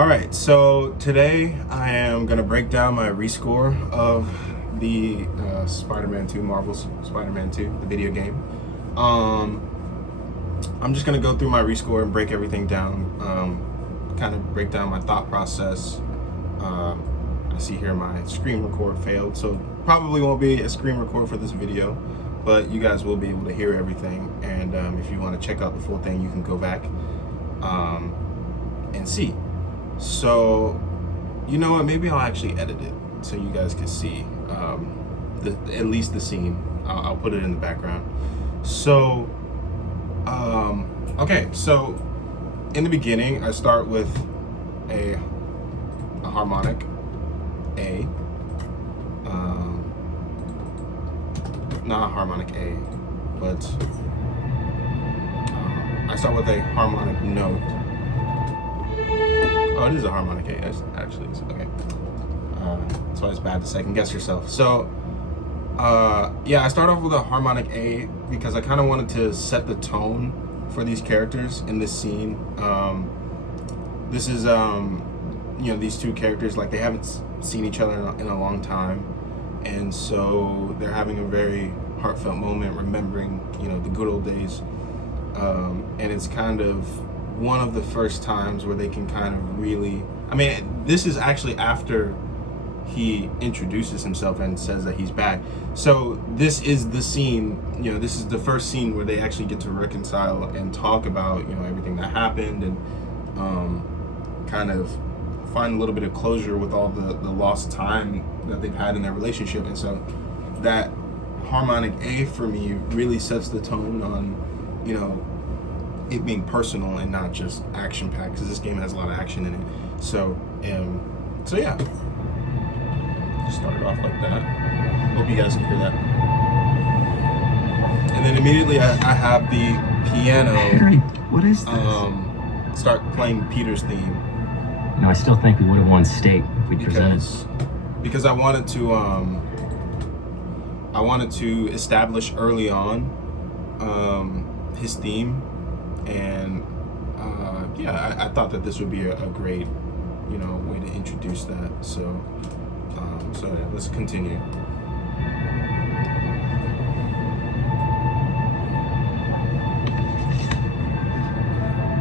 Alright, so today I am going to break down my rescore of the Spider-Man 2, Marvel's Spider-Man 2, the video game. I'm just going to go through my rescore and break everything down, kind of break down my thought process. I see here my screen record failed, so probably won't be a screen record for this video, but you guys will be able to hear everything, and if you want to check out the full thing, you can go back and see. So, you know what, maybe I'll actually edit it so you guys can see at least the scene. I'll put it in the background. So, okay, so in the beginning, I start with a harmonic A, not a harmonic A, but I start with a harmonic note. Oh, it is a harmonic A, actually. Okay. That's why it's bad to second guess yourself. So, yeah, I start off with a harmonic A because I kind of wanted to set the tone for these characters in this scene. This is, you know, these two characters, like, they haven't seen each other in a long time. And so they're having a very heartfelt moment, remembering, you know, the good old days. And it's kind of one of the first times where they can kind of really, I mean, this is actually after he introduces himself and says that he's back. So this is the scene, you know, this is the first scene where they actually get to reconcile and talk about, you know, everything that happened and kind of find a little bit of closure with all the lost time that they've had in their relationship. And so that harmonic A for me really sets the tone on, you know, it being personal and not just action-packed, because this game has a lot of action in it. So, so yeah, just started off like that. Hope you guys can hear that. And then immediately I have the piano. Harry, what is this? Start playing Peter's theme. You know, I still think we would have won state if we presented. Because I wanted to establish early on his theme. And yeah, I thought that this would be a great, you know, way to introduce that. So, so yeah, let's continue.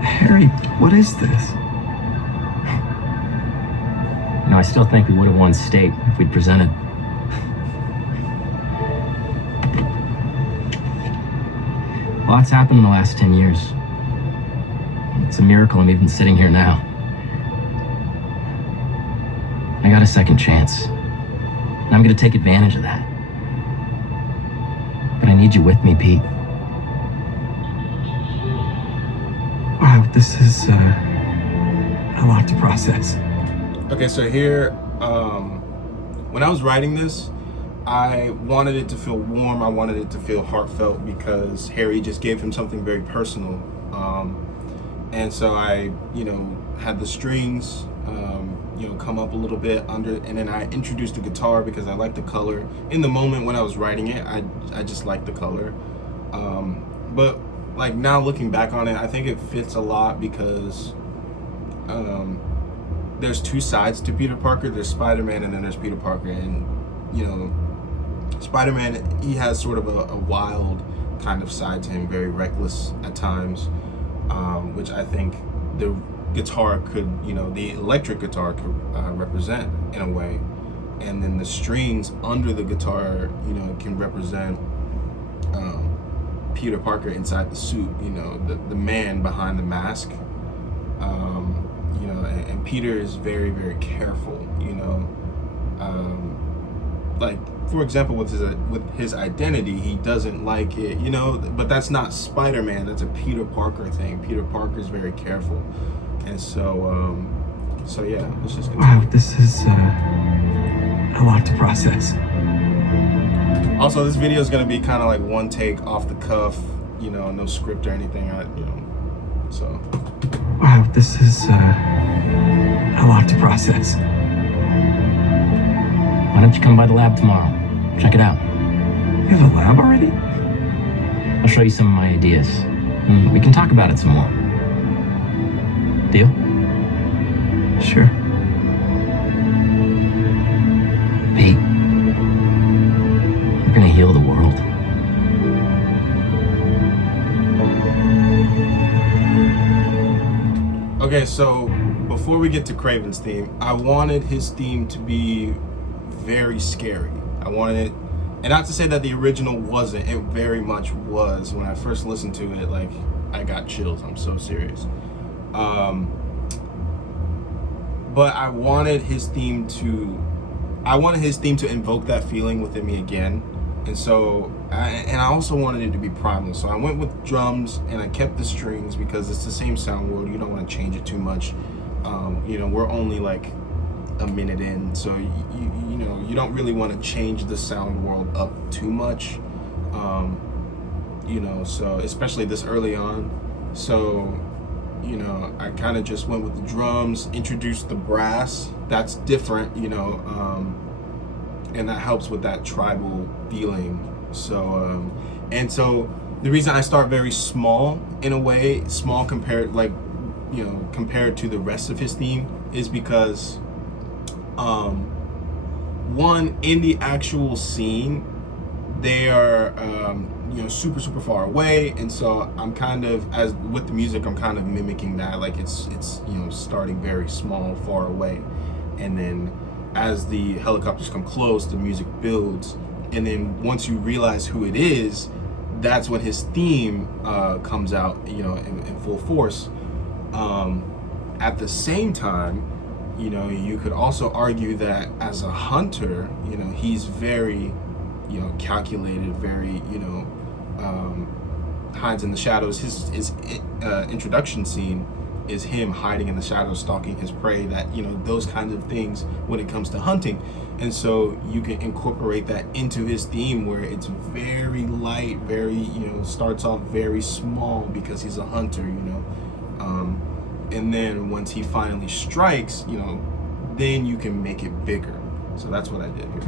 Harry, what is this? You know, I still think we would have won state if we'd presented. A lot's happened in the last 10 years. It's a miracle I'm even sitting here now. I got a second chance, and I'm gonna take advantage of that. But I need you with me, Pete. Wow, this is a lot to process. Okay, so here, when I was writing this, I wanted it to feel warm, I wanted it to feel heartfelt, because Harry just gave him something very personal. And so I, you know, had the strings, you know, come up a little bit under, and then I introduced the guitar because I liked the color. In the moment when I was writing it, I just liked the color. But like now looking back on it, I think it fits a lot because there's two sides to Peter Parker. There's Spider-Man and then there's Peter Parker. And, you know, Spider-Man, he has sort of a wild kind of side to him, very reckless at times. Which I think the guitar could, you know, the electric guitar could represent in a way. And then the strings under the guitar, you know, can represent Peter Parker inside the suit, you know, the man behind the mask. You know, and Peter is very, very careful, you know. Like, for example, with his identity, he doesn't like it, you know, but that's not Spider-Man, that's a Peter Parker thing. Peter Parker is very careful. And so, so yeah, let's just continue. Wow, this is a lot to process. Also, this video is going to be kind of like one take off the cuff, you know, no script or anything, you know, so. Wow, this is a lot to process. Why don't you come by the lab tomorrow? Check it out. You have a lab already? I'll show you some of my ideas. And we can talk about it some more. Deal? Sure. Pete, we're gonna heal the world. Okay, so before we get to Kraven's theme, I wanted his theme to be very scary. I wanted it, and not to say that the original wasn't, it very much was. When I first listened to it, like, I got chills. I'm so serious. But I wanted his theme to invoke that feeling within me again. And so, I also wanted it to be primal. So I went with drums and I kept the strings because it's the same sound world. You don't want to change it too much. We're only like a minute in, so you don't really want to change the sound world up too much. So especially this early on. So, I kind of just went with the drums, introduced the brass. That's different, and that helps with that tribal feeling. So the reason I start very small, in a way, small compared to the rest of his theme, is because one, in the actual scene, they are super far away, and so I'm kind of, as with the music, I'm kind of mimicking that. Like it's starting very small, far away, and then as the helicopters come close, the music builds, and then once you realize who it is, that's when his theme comes out, in full force. At the same time, you could also argue that as a hunter, he's very, calculated, very, hides in the shadows. His introduction scene is him hiding in the shadows, stalking his prey, that, those kinds of things when it comes to hunting. And so you can incorporate that into his theme, where it's very light, very, starts off very small because he's a hunter, and then once he finally strikes, then you can make it bigger. So that's what I did here.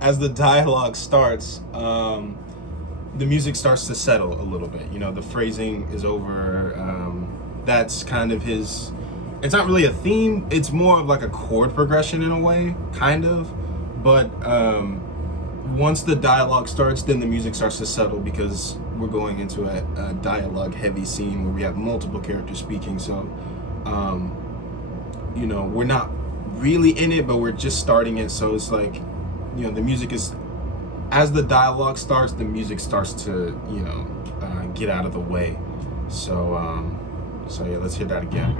As the dialogue starts, the music starts to settle a little bit. The phrasing is over. That's kind of his. It's not really a theme. It's more of like a chord progression in a way, kind of. But once the dialogue starts, then the music starts to settle, because we're going into a dialogue-heavy scene where we have multiple characters speaking. So, we're not really in it, but we're just starting it. So it's like, the music is, as the dialogue starts, the music starts to, get out of the way. So yeah, let's hear that again.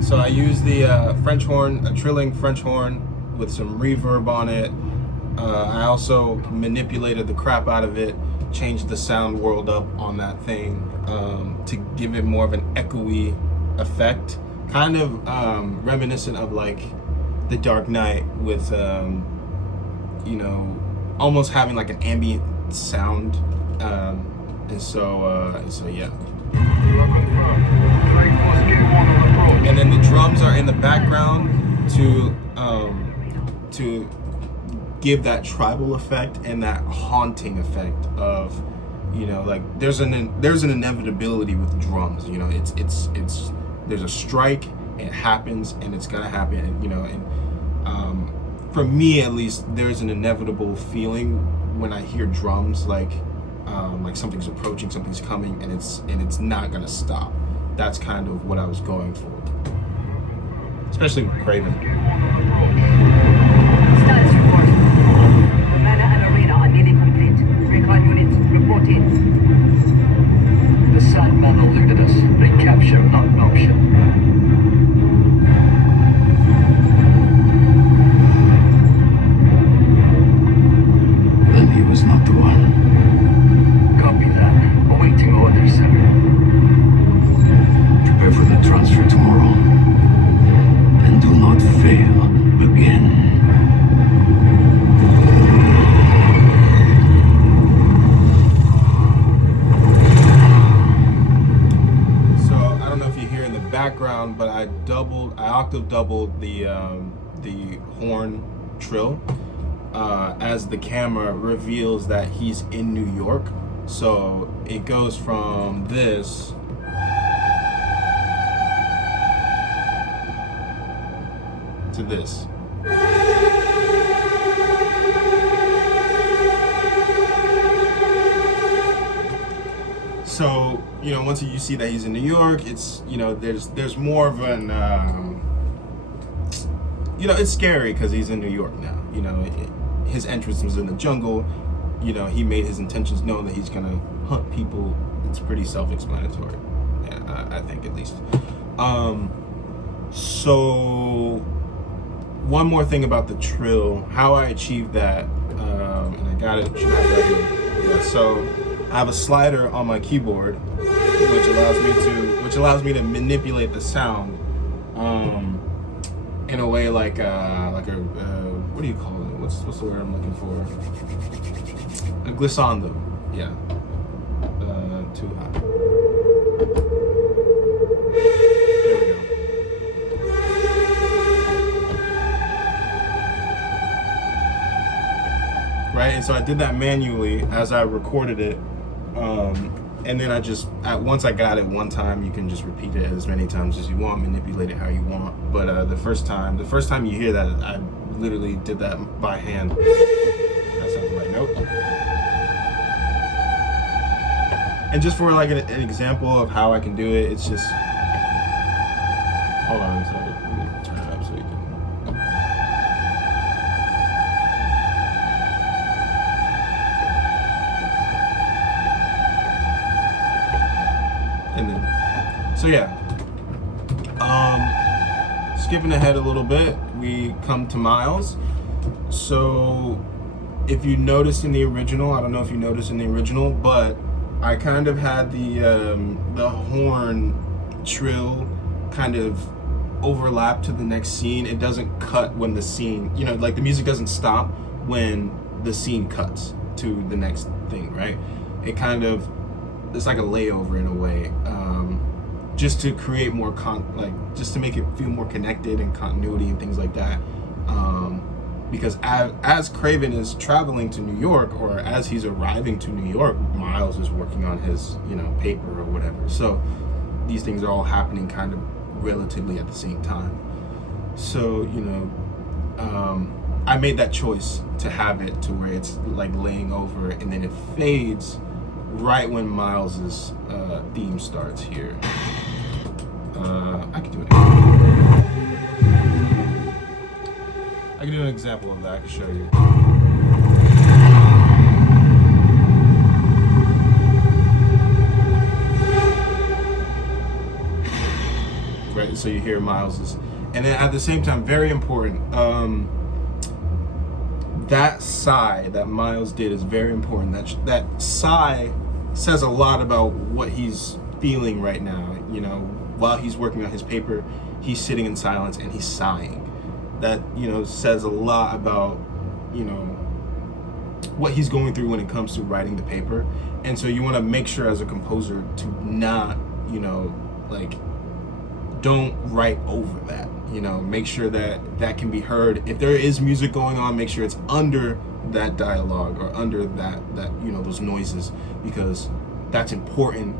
So I used the French horn, a trilling French horn with some reverb on it. I also manipulated the crap out of it, changed the sound world up on that thing to give it more of an echoey effect, kind of reminiscent of like The Dark Knight, with almost having like an ambient sound, and so yeah. And then the drums are in the background to give that tribal effect and that haunting effect of, like there's an inevitability with drums. It's there's a strike, it happens, and it's gonna happen, and for me at least, there's an inevitable feeling when I hear drums, like something's approaching, something's coming, and it's not gonna stop. That's kind of what I was going for, especially with Kraven. Status report. Mana and arena are nearly complete. Recon units, report in. sound, but I octave doubled the horn trill as the camera reveals that he's in New York. So it goes from this to this. So, you know, once you see that he's in New York, it's, you know, there's more of an, you know, it's scary because he's in New York now. You know, his entrance was in the jungle. You know, he made his intentions known that he's gonna hunt people. It's pretty self-explanatory, yeah, I think at least. So one more thing about the trill, how I achieved that, and I got it right here. Yeah, so I have a slider on my keyboard, which allows me to manipulate the sound, in a way like a what do you call it? What's the word I'm looking for? A glissando. Yeah. Too high. There we go. Right, and so I did that manually as I recorded it. And then once I got it one time, you can just repeat it as many times as you want, manipulate it how you want. But the first time you hear that, I literally did that by hand. That's not the right note. And just for like an example of how I can do it, it's just, hold on, sorry, let me turn it up so you can. And then, so yeah, skipping ahead a little bit, we come to Miles. So if you noticed in the original, I don't know if you noticed in the original, but I kind of had the horn trill kind of overlap to the next scene. It doesn't cut when the scene, you know, like the music doesn't stop when the scene cuts to the next thing, right? It kind of, it's like a layover in a way, just to create more just to make it feel more connected and continuity and things like that. Because as Kraven is traveling to New York, or as he's arriving to New York, Miles is working on his, you know, paper or whatever. So these things are all happening kind of relatively at the same time. So, you know, I made that choice to have it to where it's like laying over, and then it fades right when Miles's theme starts here. I can do it. I can do an example of that. I can show you. Right, so you hear Miles's, and then at the same time, very important. That sigh that Miles did is very important. That sigh says a lot about what he's feeling right now. You know, while he's working on his paper, he's sitting in silence and he's sighing. That, you know, says a lot about, you know, what he's going through when it comes to writing the paper. And so you want to make sure as a composer to not, you know, like, don't write over that. You know, make sure that that can be heard. If there is music going on, make sure it's under that dialogue or under that you know, those noises, because that's important.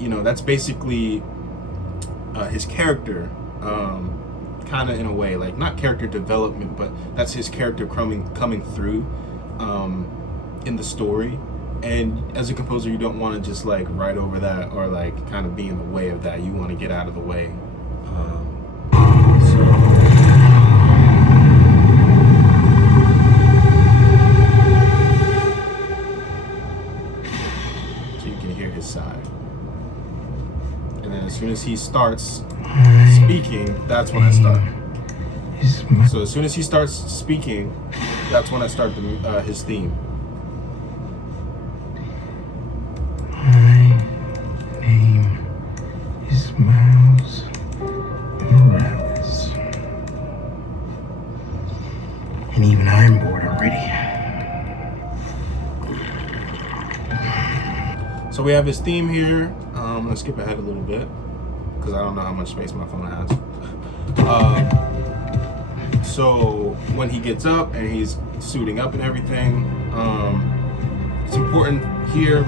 You know, that's basically his character, kind of in a way, like not character development, but that's his character coming through in the story. And as a composer, you don't want to just like write over that or like kind of be in the way of that. You want to get out of the way. So you can hear his sigh. And then as soon as he starts speaking, that's when I start. So as soon as he starts speaking, that's when I start his theme. My name is Miles Morales. And even I'm bored already. So we have his theme here. Let's skip ahead a little bit. because I don't know how much space my phone has. So when he gets up and he's suiting up and everything, it's important here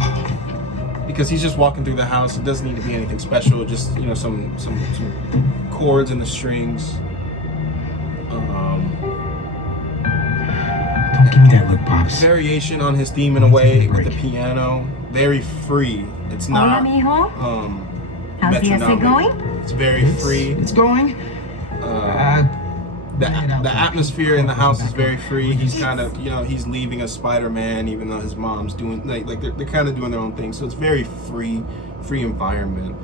because he's just walking through the house. It doesn't need to be anything special. Just, you know, some chords in the strings. Don't give me that look, Pops. Variation on his theme in a way with the piano. Very free. It's not Hola, mijo. How's the essay metronomic. going? It's very free. It's going. The atmosphere in the house is very free. He's kind of, you know, he's leaving a Spider-Man, even though his mom's doing like they're kind of doing their own thing. So it's very free environment.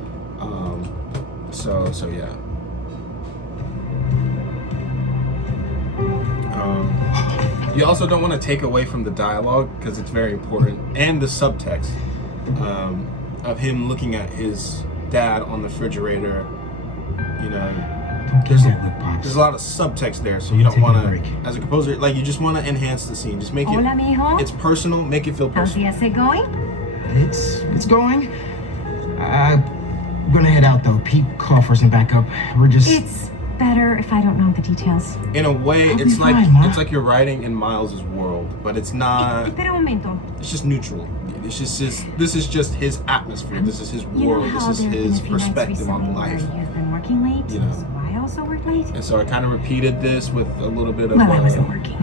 So yeah. You also don't want to take away from the dialogue because it's very important, and the subtext of him looking at his dad on the refrigerator. You know, Don't give me that look, Pops. there's a lot of subtext there, so you don't want to, break. as a composer, like you just want to enhance the scene. Just make Hola, it, mijo. it's personal, make it feel How's the personal. essay going? It's going. I'm gonna head out though. Pete called for some backup. We're just. It's better if I don't know the details. In a way, I'll be it's like fine, Ma. it's like you're writing in Miles's world, but it's not. Espera un momento. It's just neutral. It's just this is just his atmosphere. This is his You know world. how This is there have been his a few nights perspective on recently life. where you've been working late, You know. so I also work late? And so I kind of repeated this with a little bit of Well, I wasn't working.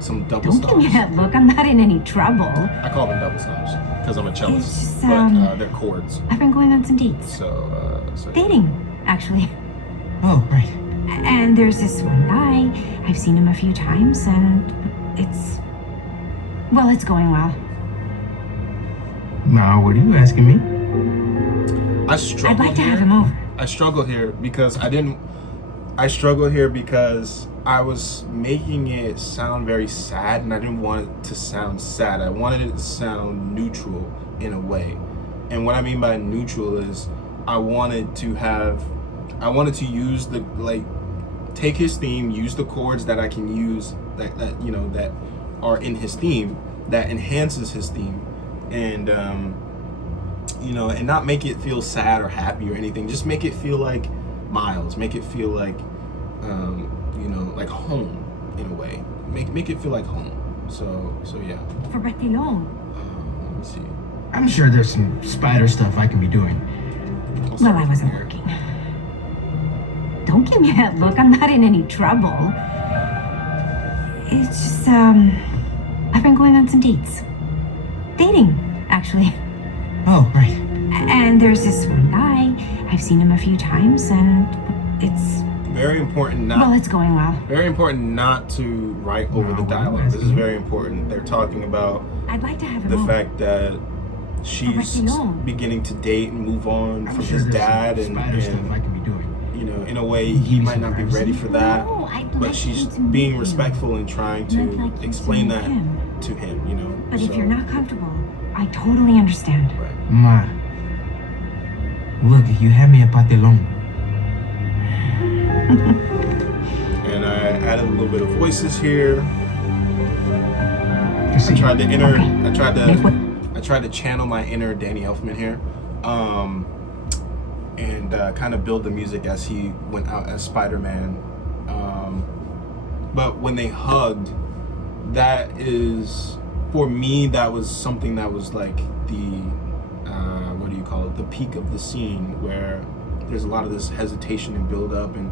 some double Don't give me stops. that look. I'm not in any trouble. I call them double stops because I'm a It's cellist, just, but they're chords. I've been going on some dates. So Dating, actually. Oh, right. And there's this one guy. I've seen him a few times, and it's going well. Now, what are you asking me? I I'd struggle like to here. have him over. I struggle here because I was making it sound very sad, and I didn't want it to sound sad. I wanted it to sound neutral in a way. And what I mean by neutral is I wanted to use the, like, take his theme, use the chords that I can use that you know that are in his theme that enhances his theme, and you know, and not make it feel sad or happy or anything. Just make it feel like Miles. Make it feel like you know, like home in a way. Make it feel like home. So yeah. For Bertilon. Let me see. I'm sure there's some spider stuff I can be doing. Well, I wasn't working. Don't give me that look. I'm not in any trouble. It's just, I've been going on some dates. Dating, actually. Oh, right. And there's this one guy. I've seen him a few times, and it's Very important it's going well. Very important not to write over the dialogue. This is very important. They're talking about I'd like to have him the over. fact that she's Bertilon. beginning to date and move on I'm from sure his there's dad, some spider stuff I and can be doing. you know, in a way he might not be ready for that, No, I'd but like she's him to meet being you. respectful and trying And I'd to like you to explain meet that him. to him, you know. But if So, you're not comfortable, I totally understand. right. Ma. Look, you had me a patelon. And I added a little bit of voices here. You see, I tried Okay. I tried to channel my inner Danny Elfman here, and kind of build the music as he went out as Spider-Man. But when they hugged, that is, for me, that was something that was like the what do you call it? The peak of the scene, where there's a lot of this hesitation and build up and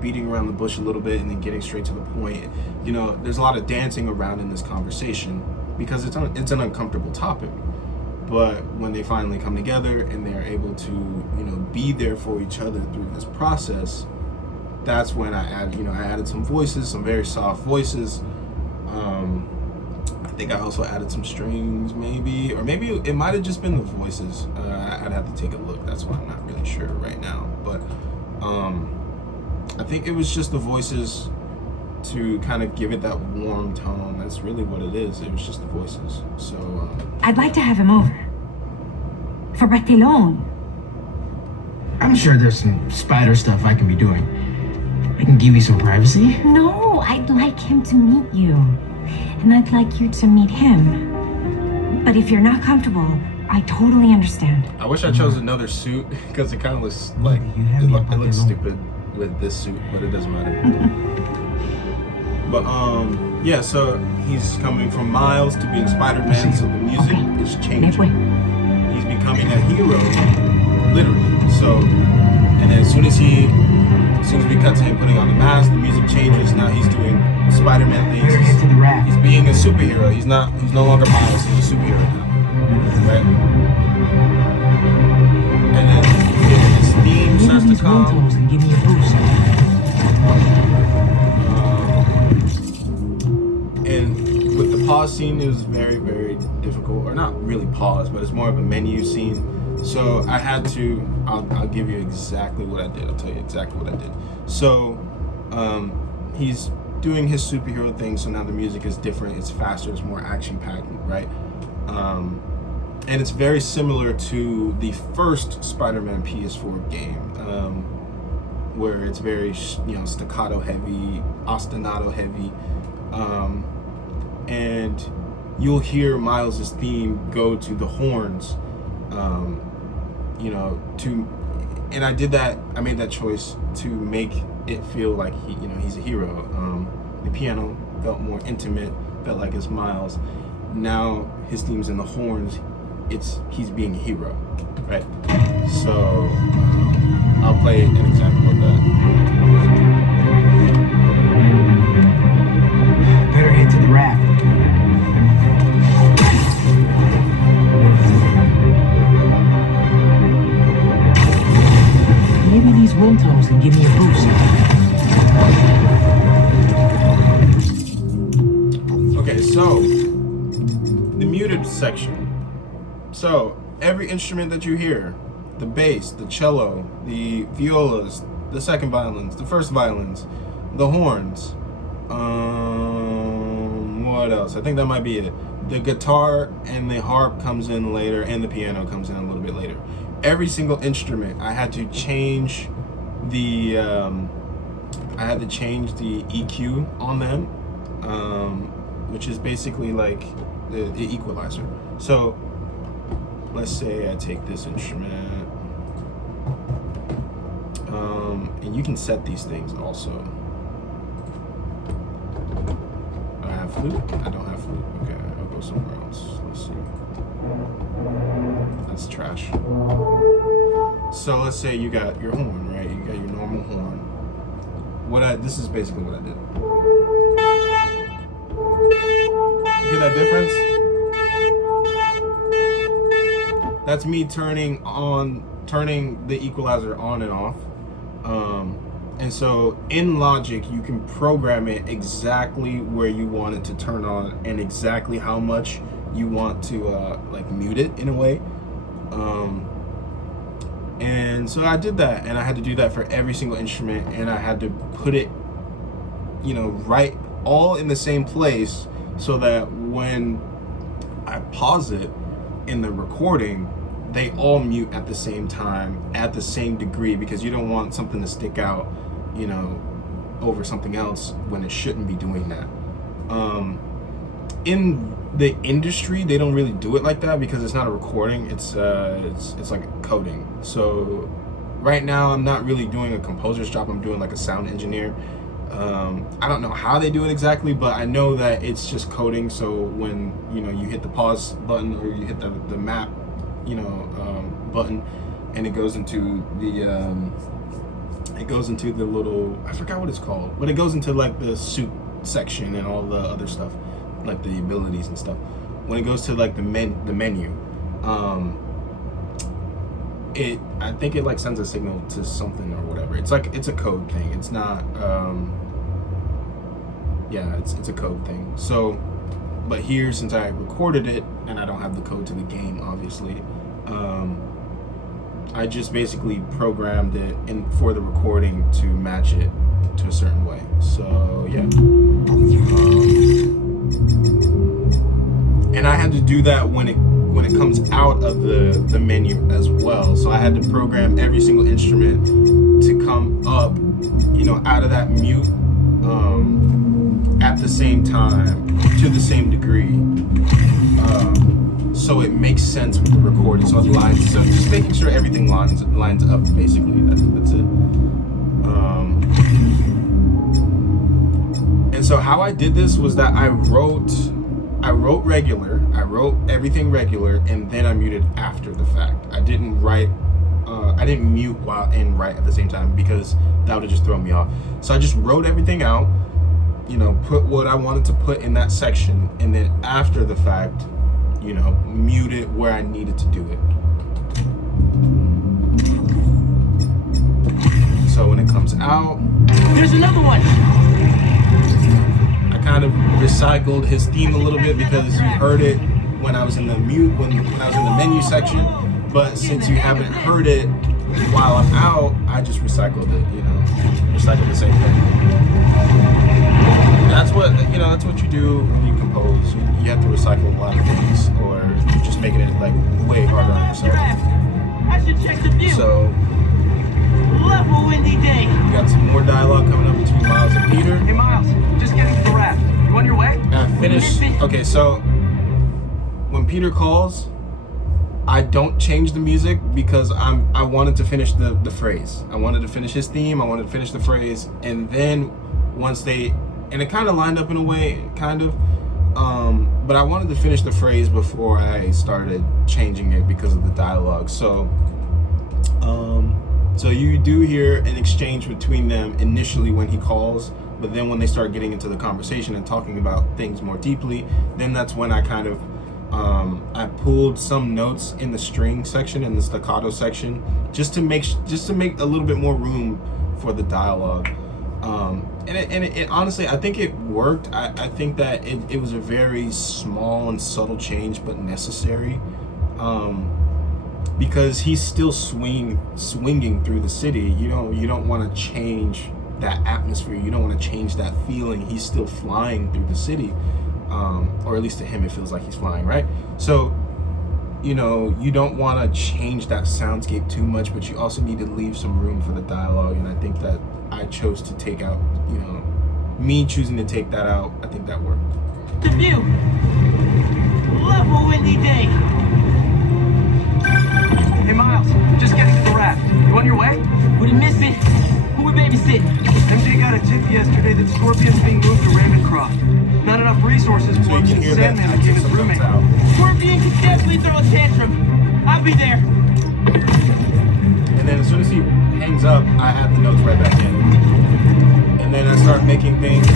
beating around the bush a little bit and then getting straight to the point. You know, there's a lot of dancing around in this conversation because it's an uncomfortable topic. But when they finally come together and they're able to, you know, be there for each other through this process, that's when I added some voices, some very soft voices. I think I also added some strings, maybe it might have just been the voices. I'd have to take a look. That's why I'm not really sure right now. But I think it was just the voices to kind of give it that warm tone. That's really what it is. It was just the voices. So I'd like to have him over. For Bertilon. I'm sure there's some spider stuff I can be doing. I can give you some privacy. No, I'd like him to meet you. And I'd like you to meet him. But if you're not comfortable, I totally understand. I wish I chose another suit because it kind of looks like You have me it looks about stupid with this suit, but it doesn't matter. But yeah, so he's coming from Miles to being Spider-Man, so the music is Make changing. way. He's becoming a hero, literally. So, and then as soon as we cut to him putting on the mask, the music changes. Now he's doing Spider-Man things. Better head to the raft. He's being a superhero. He's no longer Miles. He's a superhero now, right? And then his theme starts to These come. rentals and give me a boost. And with the pause scene, it was very, very difficult, or not really pause, but it's more of a menu scene. So I had to, I'll give you exactly what I did. I'll tell you exactly what I did. So he's doing his superhero thing, so now the music is different, it's faster, it's more action-packed, right? And it's very similar to the first Spider-Man PS4 game, where it's very, staccato heavy, ostinato heavy, and you'll hear Miles's theme go to the horns, and I did that. I made that choice to make it feel like he's a hero. The piano felt more intimate, felt like it's Miles. Now his theme's in the horns. He's being a hero, right? So I'll play an example of that. Better head to the raft. Maybe these wind tunnels can give me a boost. Okay, so the muted section. So every instrument that you hear, the bass, the cello, the violas, the second violins, the first violins, the horns, what else? I think that might be it. The guitar and the harp comes in later, and the piano comes in a little bit later. Every single instrument, I had to change the EQ on them, which is basically like the equalizer. So let's say I take this instrument, and you can set these things also. I have flute? I don't have flute. Okay, I'll go somewhere else. Let's see. That's trash. So let's say you got your horn, right? You got your normal horn. This is basically what I did. You hear that difference? That's me turning the equalizer on and off. And so in Logic, you can program it exactly where you want it to turn on and exactly how much you want to mute it in a way. And so I did that, and I had to do that for every single instrument, and I had to put it, right all in the same place so that when I pause it in the recording, they all mute at the same time, at the same degree, because you don't want something to stick out, over something else when it shouldn't be doing that. In the industry, they don't really do it like that because it's not a recording, it's like a coding. So right now I'm not really doing a composer's job, I'm doing like a sound engineer. I don't know how they do it exactly, but I know that it's just coding. So when you hit the pause button or you hit the map button, and it goes into the little, I forgot what it's called, but it goes into like the suit section and all the other stuff, like the abilities and stuff. When it goes to like the menu, I think it like sends a signal to something or whatever. It's a code thing. It's not it's a code thing. So but here, since I recorded it and I don't have the code to the game, obviously, I just basically programmed it for the recording to match it to a certain way. So yeah, and I had to do that when it comes out of the menu as well. So I had to program every single instrument to come up, out of that mute at the same time, to the same degree. so it makes sense with the recording. So it lines. So just making sure everything lines up. Basically, that's it. And so how I did this was that I wrote regular. I wrote everything regular, and then I muted after the fact. I didn't write. I didn't mute while and write at the same time because that would have just thrown me off. So I just wrote everything out. Put what I wanted to put in that section, and then after the fact, mute it where I needed to do it. So when it comes out, There's another one. I kind of recycled his theme a little bit because you heard it when I was in the when I was in the menu section. But since you haven't heard it while I'm out, I just recycled it. Recycled the same thing. That's what that's what you do when you compose. You have to recycle a lot of things, or you're just making it like way harder on yourself. I should check the view. So Level windy day. we got some more dialogue coming up between Miles and Peter. Hey Miles, just getting to the raft. You on your way? I finished. Okay, so when Peter calls, I don't change the music because I wanted to finish the phrase. I wanted to finish his theme. I wanted to finish the phrase, and then once and it kind of lined up in a way, kind of. But I wanted to finish the phrase before I started changing it because of the dialogue. So you do hear an exchange between them initially when he calls, but then when they start getting into the conversation and talking about things more deeply, then that's when I kind of I pulled some notes in the string section and the staccato section just to make a little bit more room for the dialogue. And it honestly, I think it worked. I think that it was a very small and subtle change, but necessary, because he's still swinging through the city. You don't want to change that atmosphere. You don't want to change that feeling. He's still flying through the city, or at least to him, it feels like he's flying, right? So, you don't want to change that soundscape too much, but you also need to leave some room for the dialogue. And I think that I chose to take out, me choosing to take that out, I think that worked. The view. Level windy day. Hey Miles, just getting to the raft. You on your way? What are you missing? Who we babysit? MJ got a tip yesterday that Scorpion's being moved to Ravencroft. Not enough resources So for you him can to hear that Sandman accent became his sometimes roommate. out. Scorpion can definitely throw a tantrum. I'll be there. And then as soon as he hangs up, I add the notes right back in. And then I start making things,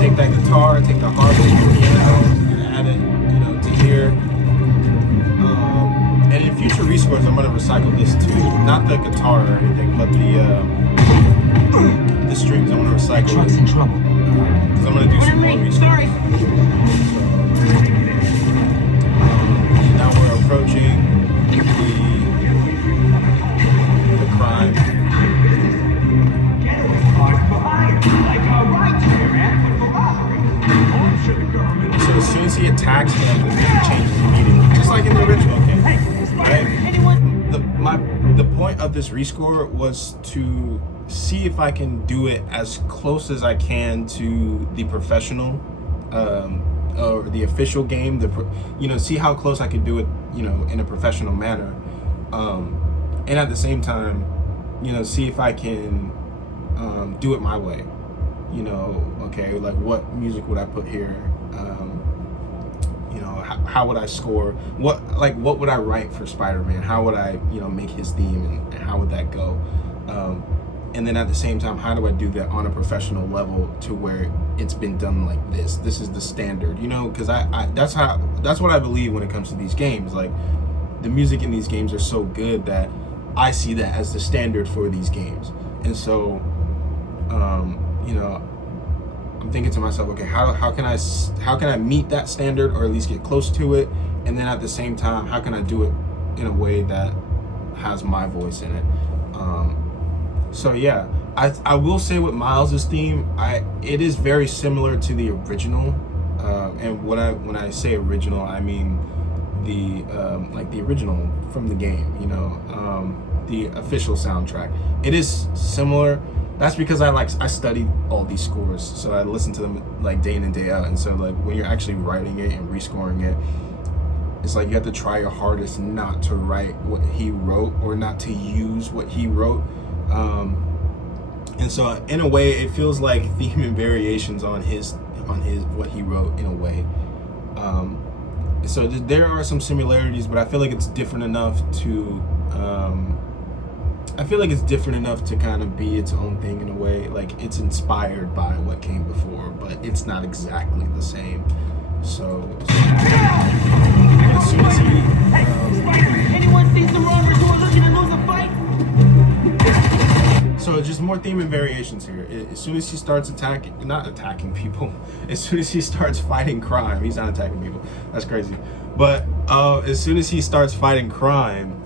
take that guitar, take the harp, take the piano, and add it, to here. And in future rescores, I'm gonna recycle this too. Not the guitar or anything, but the strings. I'm gonna recycle Truck's it. in trouble. Because I'm gonna do some more rescores. Sorry. Now we're approaching the crime. So as soon as he attacks him, the music changes immediately, just like in the original game. Right? The point of this rescore was to see if I can do it as close as I can to the professional, or the official game. See how close I could do it, in a professional manner, and at the same time, see if I can do it my way. Okay, like what music would I put here? How would I score? What would I write for Spider-Man? How would I, make his theme, and how would that go? And then at the same time, how do I do that on a professional level to where it's been done like this? This is the standard, because that's what I believe when it comes to these games. Like, the music in these games are so good that I see that as the standard for these games. And so, I'm thinking to myself, okay, how can I meet that standard, or at least get close to it? And then at the same time, how can I do it in a way that has my voice in it? So yeah, I will say with Miles's theme, it is very similar to the original. And when I say original, I mean the original from the game, the official soundtrack. It is similar. That's because I studied all these scores, so I listen to them like day in and day out. And so like when you're actually writing it and rescoring it, it's like you have to try your hardest not to write what he wrote or not to use what he wrote. And so in a way it feels like theme and variations on his what he wrote in a way. So there are some similarities, but I feel like it's different enough to kind of be its own thing in a way. Like it's inspired by what came before, but it's not exactly the same. So as soon as he Anyone see some robbers who are looking to lose a fight? so just more theme and variations here. As soon as he starts not attacking people, as soon as he starts fighting crime, he's not attacking people. That's crazy. But as soon as he starts fighting crime,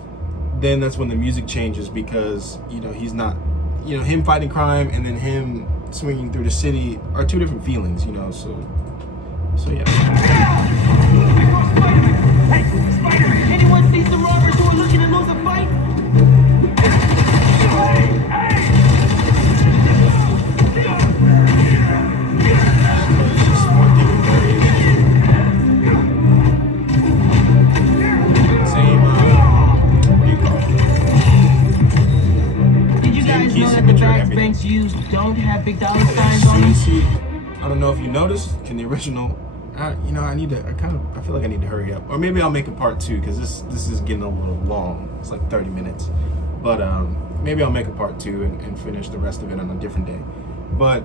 then that's when the music changes, because he's not, him fighting crime and then him swinging through the city are two different feelings, so yeah. Hey, Spider! Anyone see some robbers who are looking to lose a fight? Did you guys know that the bags banks use don't have big dollar signs on them? I don't know if you noticed in the original. I feel like I need to hurry up, or maybe I'll make a part 2, because this is getting a little long. It's like 30 minutes, but maybe I'll make a part 2 and finish the rest of it on a different day. But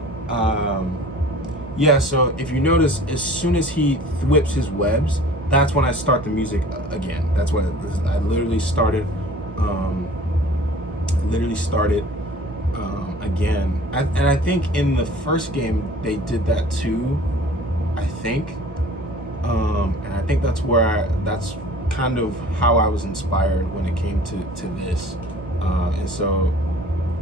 yeah. So if you notice, as soon as he whips his webs, that's when I start the music again. That's when I literally started. Again, and I think in the first game they did that too. I think, and I think that's kind of how I was inspired when it came to this. And so,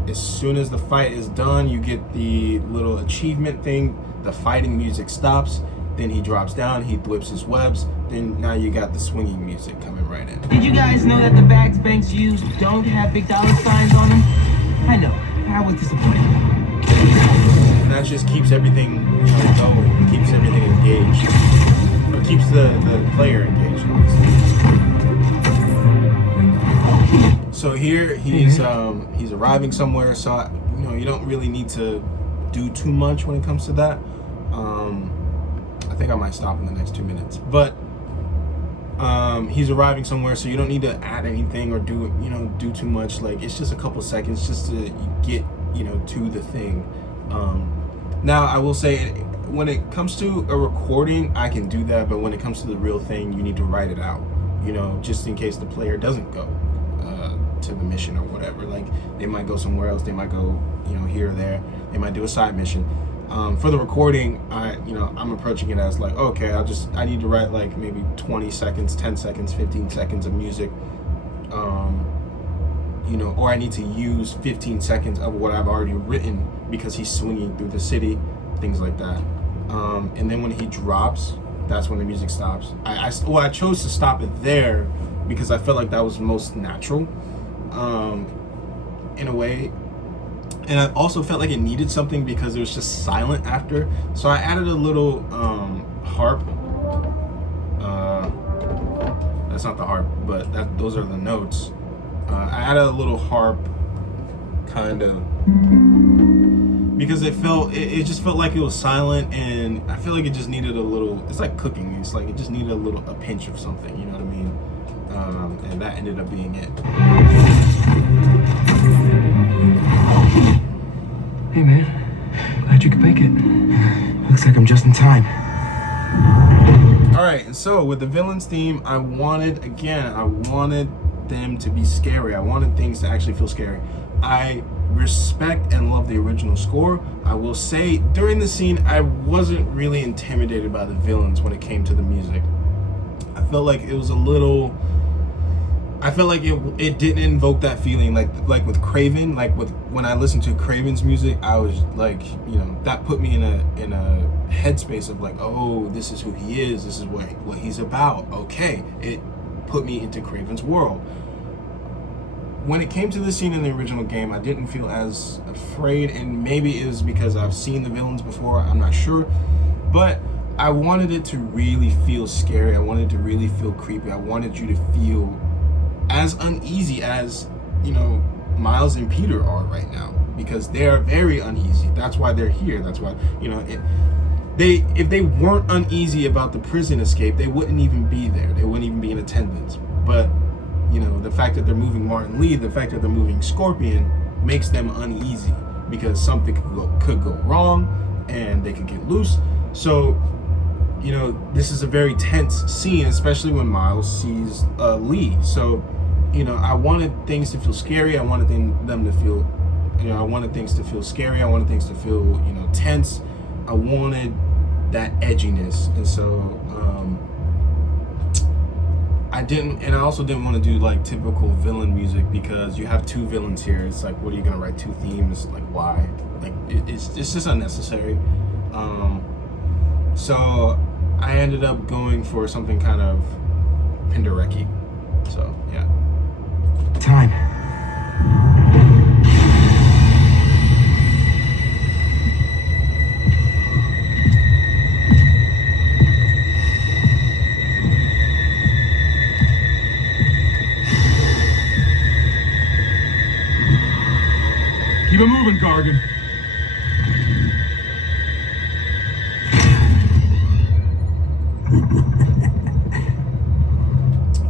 as soon as the fight is done, you get the little achievement thing. The fighting music stops. Then he drops down. He whips his webs. Then now you got the swinging music coming right in. Did you guys know that the bags banks use don't have big dollar signs on them? I know. I was disappointed. And that just keeps everything going, keeps everything engaged, or keeps the player engaged. So here he's arriving somewhere, so you don't really need to do too much when it comes to that. I think I might stop in the next 2 minutes, but he's arriving somewhere, so you don't need to add anything or do too much. Like, it's just a couple seconds just to get to the thing. Now I will say, when it comes to a recording, I can do that, but when it comes to the real thing, you need to write it out, just in case the player doesn't go to the mission or whatever. Like, they might go somewhere else, they might go here or there, they might do a side mission. For the recording, I'm approaching it as like, okay, I need to write like maybe 20 seconds, 10 seconds, 15 seconds of music, or I need to use 15 seconds of what I've already written because he's swinging through the city, things like that. And then when he drops, that's when the music stops. I chose to stop it there because I felt like that was most natural, in a way. And I also felt like it needed something because it was just silent after. So I added a little harp. That's not the harp, but those are the notes. I added a little harp, kind of, because it just felt like it was silent, and I feel like it just needed a little. It's like cooking. It's like it just needed a pinch of something. You know what I mean? And that ended up being it. Hey man, glad you could make it. Looks like I'm just in time. Alright, and so with the villains theme, I wanted them to be scary. I wanted things to actually feel scary. I respect and love the original score. I will say, during the scene, I wasn't really intimidated by the villains when it came to the music. I felt like it was a little... I felt like it didn't invoke that feeling like with Kraven. Like when I listened to Kraven's music, I was like, that put me in a headspace of like, oh, this is who he is. This is what he's about. Okay, it put me into Kraven's world. When it came to this scene in the original game, I didn't feel as afraid, and maybe it was because I've seen the villains before. I'm not sure, but I wanted it to really feel scary. I wanted it to really feel creepy. I wanted you to feel as uneasy as, you know, Miles and Peter are right now, because they are very uneasy. That's why they're here. That's why, you know, if they weren't uneasy about the prison escape, they wouldn't even be there. They wouldn't even be in attendance. But, you know, the fact that they're moving Martin Lee, the fact that they're moving Scorpion makes them uneasy, because something could go wrong and they could get loose. So, you know, this is a very tense scene, especially when Miles sees Lee. So, you know, I wanted things to feel scary. I wanted them to feel, you know, I wanted things to feel scary. I wanted things to feel, you know, tense. I wanted that edginess. And so I also didn't want to do like typical villain music, because you have two villains here. It's like, what are you gonna write two themes? Like, why? Like, it's just unnecessary. So I ended up going for something kind of Penderecki. So yeah. Time. Keep it moving, Gargan.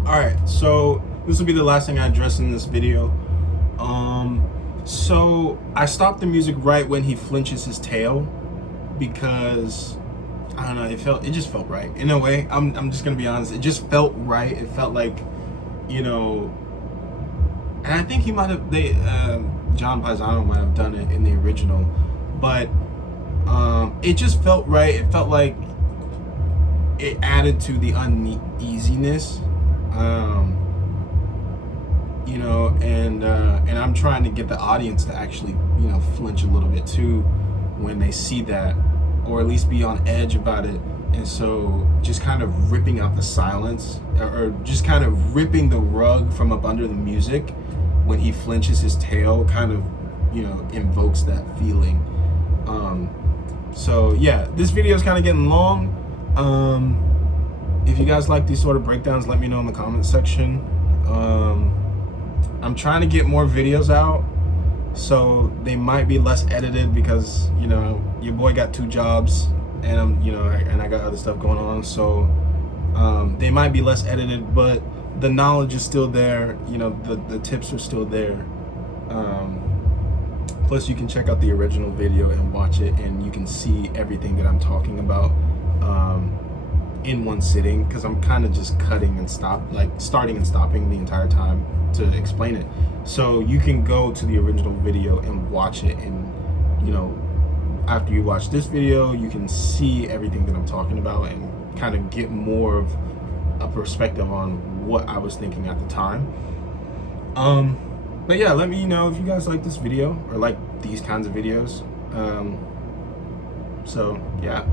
Alright, so this will be the last thing I address in this video. So I stopped the music right when he flinches his tail, because I don't know, it just felt right. In a way, I'm just gonna be honest, it just felt right. It felt like, you know, and I think he might have, John Paisano might have done it in the original, but it just felt right. It felt like it added to the uneasiness, you know, and I'm trying to get the audience to actually, you know, flinch a little bit too when they see that, or at least be on edge about it. And so just kind of ripping out the silence, or just kind of ripping the rug from up under the music when he flinches his tail, kind of, you know, invokes that feeling. So yeah, this video is kind of getting long. If you guys like these sort of breakdowns, let me know in the comment section. I'm trying to get more videos out, so they might be less edited, because, you know, your boy got 2 jobs, and you know, and I got other stuff going on, so they might be less edited, but the knowledge is still there. You know, the tips are still there. Plus, you can check out the original video and watch it, and you can see everything that I'm talking about in one sitting, because I'm kind of just cutting and starting and stopping the entire time to explain it. So you can go to the original video and watch it, and, you know, after you watch this video, you can see everything that I'm talking about and kind of get more of a perspective on what I was thinking at the time. But yeah, let me know if you guys like this video or like these kinds of videos. So yeah.